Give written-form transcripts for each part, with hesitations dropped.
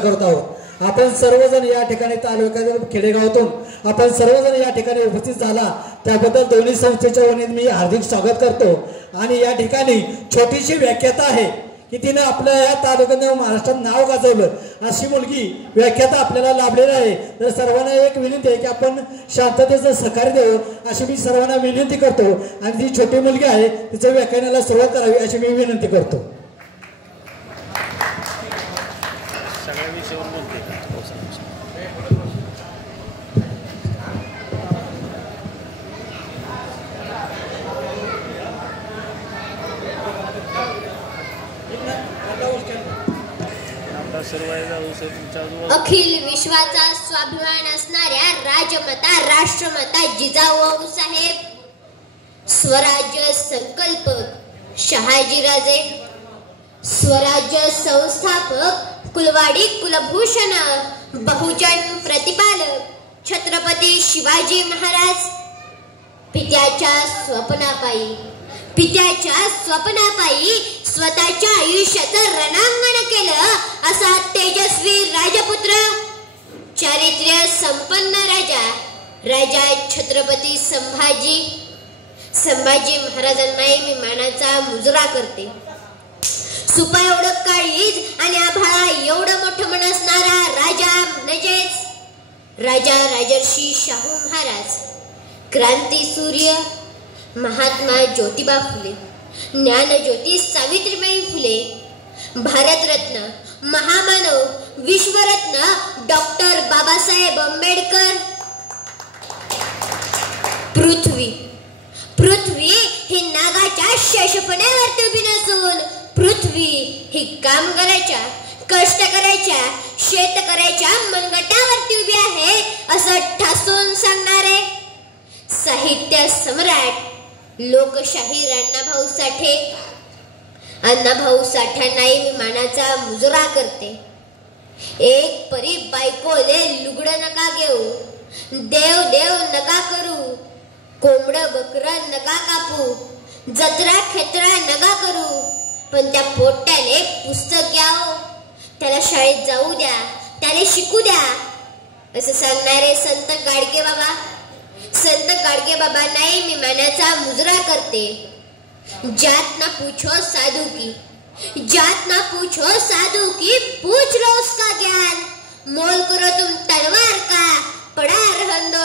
करत आहोत. आपण सर्वजण या ठिकाणी तालुक्यातील खेडेगावातून आपण सर्वजण या ठिकाणी उपस्थित झाला त्याबद्दल दोन्ही संस्थेच्या वतीने मी हार्दिक स्वागत करतो. आणि या ठिकाणी छोटीशी व्याख्याता आहे की तिने आपल्या या तालुक्याने महाराष्ट्रात नाव गाजवलं अशी मुलगी व्याख्याता आपल्याला लाभलेली आहे. तर सर्वांना एक विनंती आहे की आपण शांततेचं सहकार्य देऊ अशी मी सर्वांना विनंती करतो. आणि ती छोटी मुलगी आहे तिचं व्याख्यानाला सुरुवात करावी अशी मी विनंती करतो. अखिल विश्वाचा स्वाभिमान असणाऱ्या राजमाता राष्ट्रमाता जिजाऊ साहेब, स्वराज्य संकल्पक शहाजीराजे, स्वराज्य संस्थापक कुलवाडी कुलभूषण बहुजन प्रतिपालक छत्रपती शिवाजी महाराज, पित्याच्या स्वप्नापायी स्वतःच्या आयुष्याचं रणांगण केलं असा तेजस्वी राजपुत्र, चारित्र्य संपन्न राजा छत्रपती संभाजी महाराजांनाही मी मानाचा मुजरा करते. सुपा एवढं काळीज आणि आभाळा एवढं मोठं मन असणारा राजा म्हणजेच राजर्षी शाहू महाराज, क्रांती सूर्य महात्मा ज्योतिबा फुले, ज्ञानज्योती सावित्रीबाई फुले, भारतरत्न महामानव विश्वरत्न डॉक्टर बाबासाहेब आंबेडकर. पृथ्वी ही नागाच्या शेषपणावरती उभी नसून पृथ्वी ही काम करायच्या, कष्ट करायच्या, शेतकऱ्याच्या मनगटावरती उभी आहे असं ठासून सांगणारे साहित्य सम्राट लोकशाहीर अण्णाभाऊ साठ्यांनाही मी मानाचा मुजरा करते. एक परी बायकोले लुगडं नका घेऊ, देव नका करू, कोंबडं बकरं नका कापू, जत्रा खेत्रा नका करू, पण त्या पोट्याने पुस्तक घ्यावं, त्याला शाळेत जाऊ द्या, त्याने शिकू द्या असं सांगणारे संत गाडगे बाबांनाही मी मानाचा मुजरा करते. जात ना पूछो साधु की पूछ लो उसका ज्ञान, मोल करो तुम तलवार का पड़ा रहंदो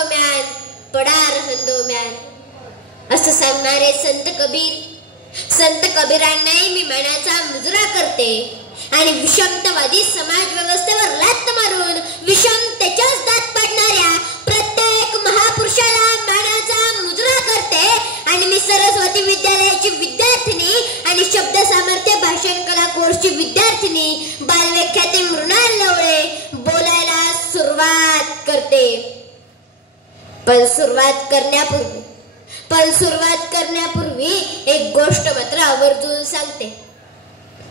म्यान असं सांगणारे संत कबीरांनाही मी मानाचा मुजरा करते. आणि विषमतावादी समाज व्यवस्थेवर लाथ मारून विषमतेच्याच दात पाडणाऱ्या प्रत्येक महापुरुषाला मानाचा मुजरा करते. आणि मी सरस्वती विद्यालयाची विद्यार्थिनी आणि शब्द सामर्थ्य भाषण कला कोर्सची विद्यार्थिनी बालव्याख्याते मृणाल लवळे बोलायला सुरुवात करते. पण सुरुवात करण्यापूर्वी एक गोष्ट मात्र आवर्जून सांगते.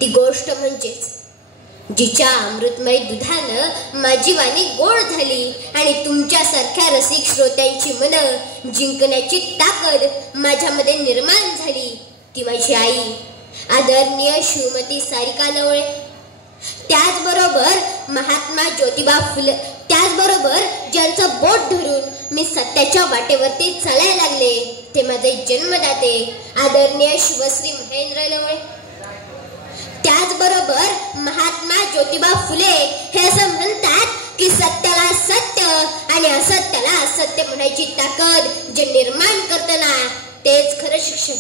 ती गोष्ट म्हणजेच जिच्या अमृतमय दुधानं माझी वाणी गोड झाली आणि तुमच्यासारख्या रसिक श्रोत्यांची मनं जिंकण्याची ताकद माझ्यामध्ये निर्माण झाली, ती माझी आई आदरणीय श्रीमती सारिका लवळे. त्याचबरोबर महात्मा ज्योतिबा फुले, त्याचबरोबर ज्यांचं बोट धरून मी सत्याच्या वाटेवरती चालायला लागले ते माझे जन्मदाते आदरणीय शिवश्री महेंद्र लवळे. त्याचबरोबर महात्मा ज्योतिबा फुले हे असं म्हणतात की सत्याला सत्य आणि असत्याला असत्य म्हणायची ताकद जे निर्माण करताना तेच खरं शिक्षण.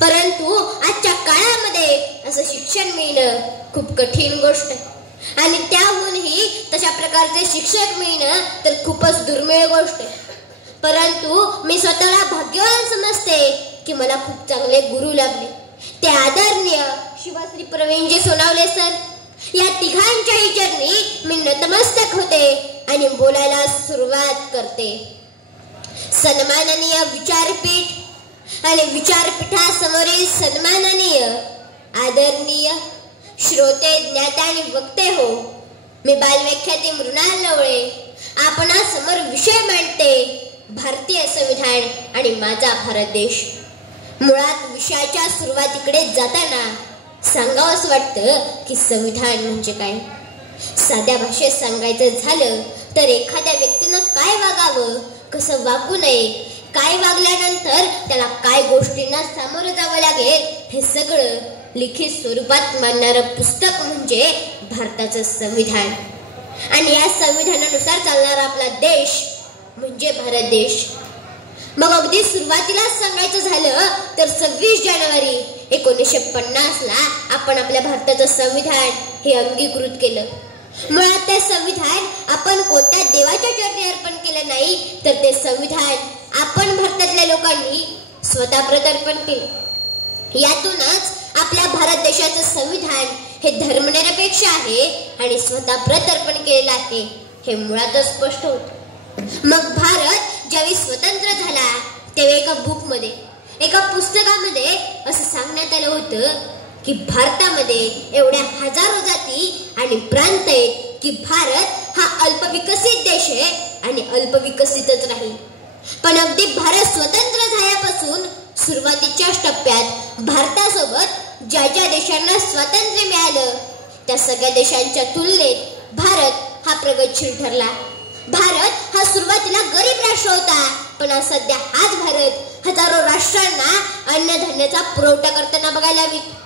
परंतु आजच्या काळामध्ये असं शिक्षण मिळणं खूप कठीण गोष्ट आहे आणि त्याहूनही तशा प्रकारचे शिक्षक मिळणं तर खूपच दुर्मिळ गोष्ट आहे. परंतु मी स्वतःला भाग्यवान समजते की मला खूप चांगले गुरु लाभले. ते आदरणीय शिवश्री प्रवीणजी सोनावले सर, या तिघांच्याही चरणी मी नतमस्तक होते आणि बोलायला सुरुवात करते. सन्माननीय विचारपीठ आणि विचारपीठासमोरील सन्माननीय आदरणीय श्रोते ज्ञाते आणि वक्ते हो, मी बालव्याख्याते मृणाल लवळे आपणासमोर विषय मांडते भारतीय संविधान आणि माझा भारत देश. मुळात विषयाच्या सुरुवातीकडे जाताना सांगावंच वाटतं की संविधान म्हणजे काय. साध्या भाषेत सांगायचं झालं तर एखाद्या व्यक्तीनं काय वागावं, कसं वागू नये, काय वागल्यानंतर त्याला काय गोष्टींना सामोरं जावं लागेल, हे सगळं लिखित स्वरूपात मांडणारं पुस्तक म्हणजे भारताचं संविधान. आणि या संविधानानुसार चालणारा आपला देश म्हणजे भारत देश. मग अगदी सुरुवातीलाच सांगायचं झालं तर 26 जानेवारी 1950 ला आपण आपल्या भारताचं संविधान हे अंगीकृत केलं. मुळात ते संविधान आपण कोणत्या देवाच्या चरणी अर्पण केलं नाही, तर ते संविधान आपण भारतातल्या लोकांनी स्वतः प्रत्यर्पण केलं. यातूनच आपल्या भारत देशाचं संविधान हे धर्मनिरपेक्ष आहे आणि स्वतः प्रत्यर्पण केलेलं आहे हे मुळातच स्पष्ट होतं. मग भारत ज्यावेळी स्वतंत्र झाला तेव्हा एका पुस्तकामध्ये असं सांगण्यात आलं होतं की भारतामध्ये एवढ्या हजारो जाती आणि प्रांत आहेत की भारत हा अल्पविकसित देश आहे आणि अल्पविकसितच राहील. पण अगदी भारत स्वतंत्र झाल्यापासून सुरुवातीच्याच टप्प्यात भारतासोबत ज्या ज्या देशांना स्वातंत्र्य मिळालं त्या सगळ्या देशांच्या तुलनेत भारत हा प्रगतशील ठरला. भारत हा सुरुवातीला गरीब राष्ट्र होता, पण सध्या हाच भारत हजारो राष्ट्रांना अन्नधान्याचा पुरवठा करताना बघायला मिळतो.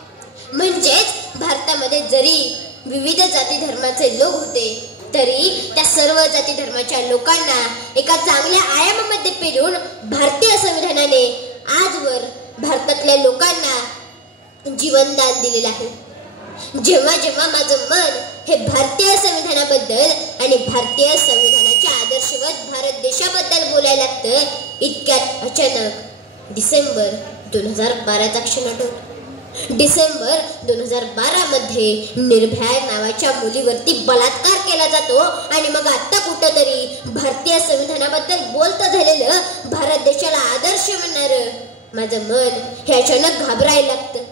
म्हणजेच भारतामध्ये जरी विविध जाती धर्माचे लोक होते तरी त्या सर्व जाती धर्माच्या लोकांना एका चांगल्या आयामामध्ये पेरून भारतीय संविधानाने आजवर भारतातल्या लोकांना जीवनदान दिलेलं आहे. जेव्हा जेव्हा माझं मन हे भारतीय संविधानाबद्दल आणि भारतीय संविधानाच्या आदर्शवत भारत देशाबद्दल बोलायला लागतं, इतक्यात अचानक डिसेंबर 2012चा क्षण आठवतो. डिसेंबर 2012 मध्ये निर्भया नावाच्या मुलीवरती बलात्कार केला जातो आणि मग आता कुठंतरी भारतीय संविधानाबद्दल बोलतं झालेलं, भारत देशाला आदर्श म्हणणारं माझं मन हे अचानक घाबरायला लागतं.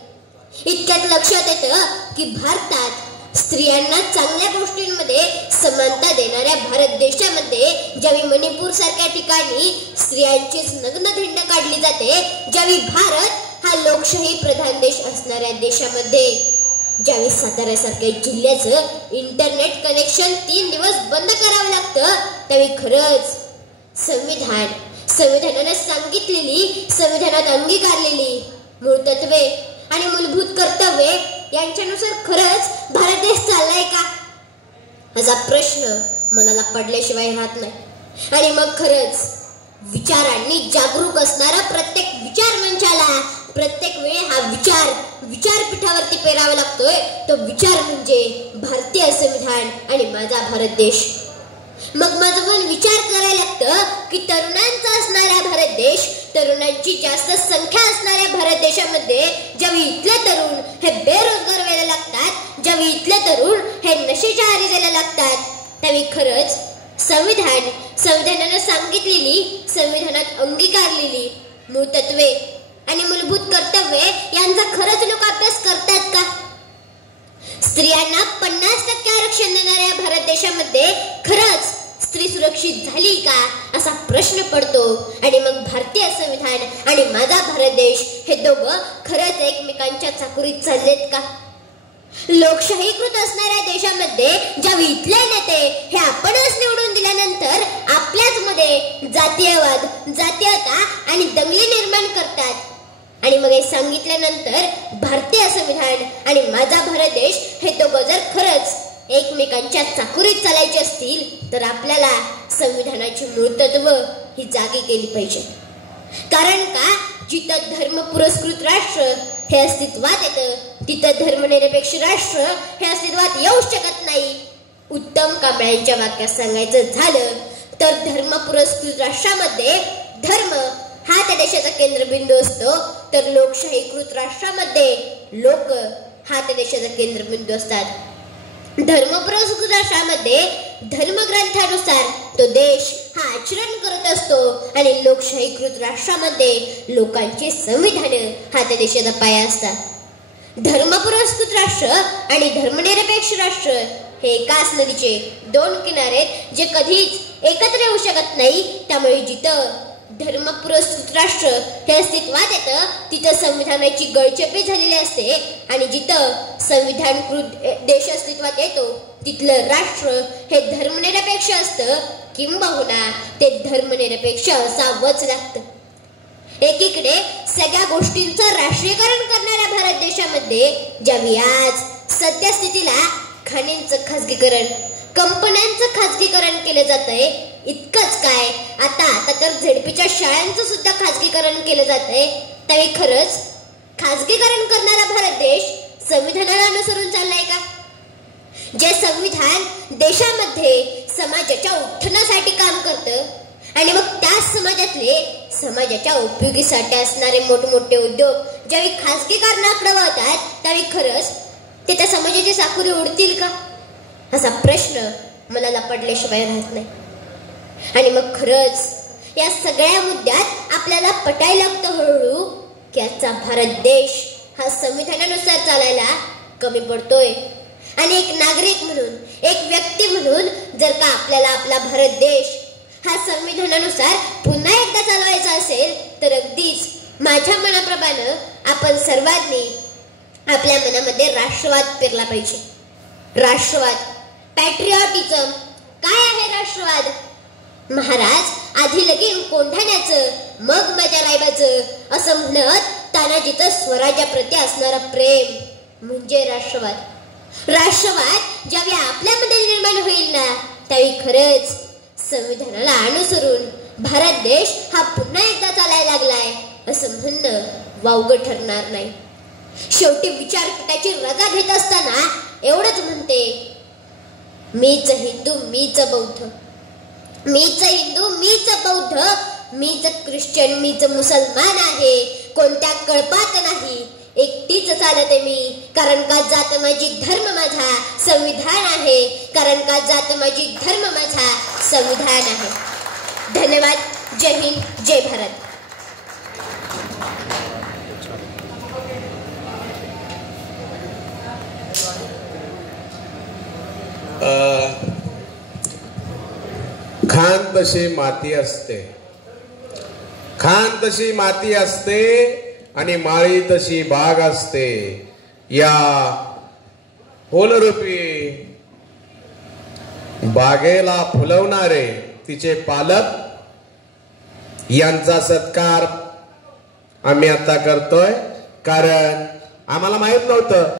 इतक्यात लक्षात येतं की भारतात स्त्रियांना चांगल्या गोष्टींमध्ये समानता देणाऱ्या भारत देशामध्ये ज्यावेळी मणिपूर सारख्या ठिकाणी स्त्रियांचीच नग्न धिंड काढली जाते, ज्यावेळी भारत हा लोकशाही प्रधान देश असणाऱ्या देशामध्ये ज्यावेळी साताऱ्यासारख्या जिल्ह्याचं इंटरनेट कनेक्शन 3 दिवस बंद करावं लागतं, त्यावेळी खरंच संविधानाने सांगितलेली, संविधानात अंगीकारलेली मूळ तत्वे आणि मूलभूत कर्तव्ये यांच्यानुसार खरंच भारत देश चाललाय का, असा प्रश्न मनाला पडल्याशिवाय राहत नाही. आणि मग खरंच विचारांनी जागरूक असणारा प्रत्येक विचार मंचाला प्रत्येक वेळी हा विचारपीठावरती पेरावा लागतोय. तो विचार म्हणजे भारतीय संविधान आणि माझा भारत देश. मग माझं मन विचार करायला लागतं की तरुणांचा असणारा भारत देश, तरुणांची जास्त संख्या असणाऱ्या भारत देशामध्ये ज्यावेळी इथले तरुण हे बेरोजगार व्हायला लागतात, ज्यावेळी इथले तरुण हे नशेच्या आहारी जायला लागतात, त्यावेळी खरंच संविधानाने सांगितलेली, संविधानात अंगीकारलेली मूळ तत्वे आणि मूलभूत कर्तव्ये यांचा खरंच लोक अभ्यास करतात का? स्त्रियांना 50% आरक्षण देणाऱ्या भारत देशामध्ये खरंच स्त्री सुरक्षित झाली का, असा प्रश्न पडतो. आणि मग भारतीय संविधान आणि माझा भारत देश हे दोघं खरंच एकमेकांच्या चाकुरीत चाललेत का? लोकशाहीकृत असणाऱ्या देशामध्ये ज्यावेळी इथले नेते हे आपणच निवडून दिल्यानंतर आपल्याच मध्ये जातीयवाद, जातीयता आणि दंगली निर्माण करतात, आणि मग हे सांगितल्यानंतर भारतीय संविधान आणि माझा भारत देश हे दोघं जर खरंच एकमेकांच्या चाकुरीत चालायचे असतील तर आपल्याला संविधानाची मूळ तत्व ही जागी केली पाहिजे. कारण का, जिथं धर्म पुरस्कृत राष्ट्र हे अस्तित्वात येतं तिथं धर्मनिरपेक्ष राष्ट्र हे अस्तित्वात येऊ शकत नाही. उत्तम कांबळ्यांच्या वाक्यात सांगायचं झालं तर धर्म पुरस्कृत राष्ट्रामध्ये धर्म हा त्या देशाचा केंद्रबिंदू असतो, तर लोकशाहीकृत राष्ट्रामध्ये लोक हा त्या देशाचा केंद्रबिंदू असतात. धर्मपुरस्कृत राष्ट्रामध्ये धर्मग्रंथानुसार तो देश हा आचरण करत असतो आणि लोकशाहीकृत राष्ट्रामध्ये लोकांचे संविधान हा त्या देशाचा पाया असतात. धर्मपुरस्कृत राष्ट्र आणि धर्मनिरपेक्ष राष्ट्र हे एकाच नदीचे 2 किनारे जे कधीच एकत्र येऊ शकत नाही. त्यामुळे जिथं धर्म पुरस्कृत राष्ट्र हे अस्तित्वात येतं तिथं संविधानाची गळचेपी झालेली असते आणि जिथं संविधानकृत देश अस्तित्वात येतो तिथलं राष्ट्र हे धर्मनिरपेक्ष असतं, किंबहुना ते धर्मनिरपेक्ष असावंच लागतं. एकीकडे सगळ्या गोष्टींचं राष्ट्रीयकरण करणाऱ्या भारत देशामध्ये ज्यावेळी आज सद्यस्थितीला खाणींचं खाजगीकरण, कंपन्यांचं खाजगीकरण केलं जातंय, इतकंच काय आता तर झेडपीच्या शाळांचं सुद्धा खाजगीकरण केलं जातंय, त्यावेळी खरंच खाजगीकरण करणारा भारत देश संविधानाला अनुसरून चाललाय का? जे संविधान देशामध्ये समाजाच्या उत्थानासाठी काम करतं आणि मग त्याच समाजाच्या उपयोगीसाठी असणारे मोठमोठे उद्योग ज्यावेळी खाजगीकरणाकडे वळतात, त्यावेळी खरंच ते त्या समाजाची साखळी उडतील का, असा प्रश्न मनाला पडल्याशिवाय राहत नाही. आणि मग खरंच या सगळ्या मुद्द्यात आपल्याला पटायला लागतं हळूहळू की आजचा भारत देश हा संविधानानुसार चालायला कमी पडतोय. आणि एक नागरिक म्हणून, एक व्यक्ती म्हणून जर का आपल्याला आपला भारत देश हा संविधानानुसार पुन्हा एकदा चालवायचा असेल, तर अगदीच माझ्या मनाप्रमाणे आपण सर्वांनी आपल्या मनामध्ये राष्ट्रवाद पेरला पाहिजे. राष्ट्रवाद, पॅट्रिऑटिझम. काय आहे राष्ट्रवाद? महाराज आधी लगीन कोंढाण्याचं, मग माझ्या रायबाचं असं म्हणत तानाजीचं स्वराज्याप्रती असणारं प्रेम म्हणजे राष्ट्रवाद. राष्ट्रवाद ज्यावेळी आपल्यामध्ये निर्माण होईल ना, त्यावेळी खरंच संविधानाला अनुसरून भारत देश हा पुन्हा एकदा चालायला लागलाय असं म्हणणं वावगं ठरणार नाही. शेवटी विचारपीठाची रजा घेत असताना एवढंच म्हणते, मीच हिंदू, मीच बौद्ध, मीच हिंदू, मीच बौद्ध, मीच ख्रिश्चन, मीच मुसलमान आहे, कोणत्या कळपात नाही, एकटीच चालते मी, कारण का जात माझी, धर्म माझा, संविधान आहे, कारण का जात माझी, धर्म माझा, संविधान आहे. धन्यवाद. जय हिंद, जय भारत. खान तशी माती असते, खान तशी माती असते आणि माळी तशी बाग असते. या फुलरूपी बागेला फुलवणारे तिचे पालक यांचा सत्कार आम्ही आता करतोय, कारण आम्हाला माहित नव्हतं